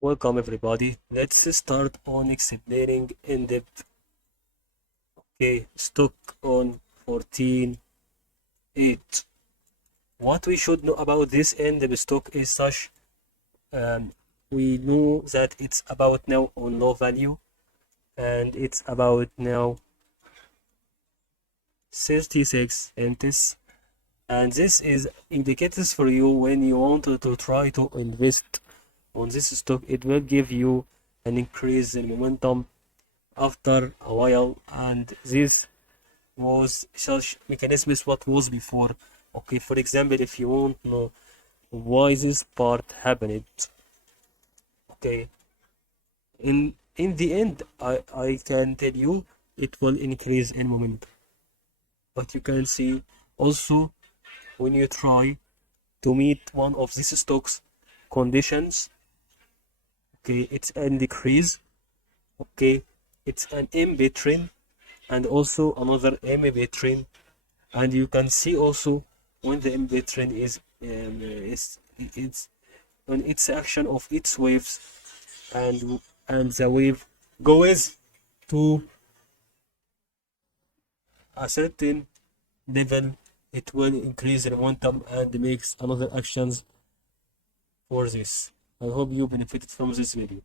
Welcome everybody. Let's start on explaining in-depth. Okay, stock on 14.8. What we should know about this in-depth stock is such um, we know that it's about now on low value and it's about now 36 cents, and this is indicators for you when you want to try to invest on this stock. It will give you an increase in momentum after a while, and this was such mechanism is what was before. Okay, for example, if you want to know why this part happened, okay, in the end, I can tell you it will increase in momentum. But you can see also when you try to meet one of these stocks conditions, okay, it's an decrease, okay, it's an MB trend and also another MB trend, and you can see also when the MB trend is it's on its action of its waves, and the wave goes to a certain level, it will increase the momentum and makes another actions for this. I hope you benefited from this video.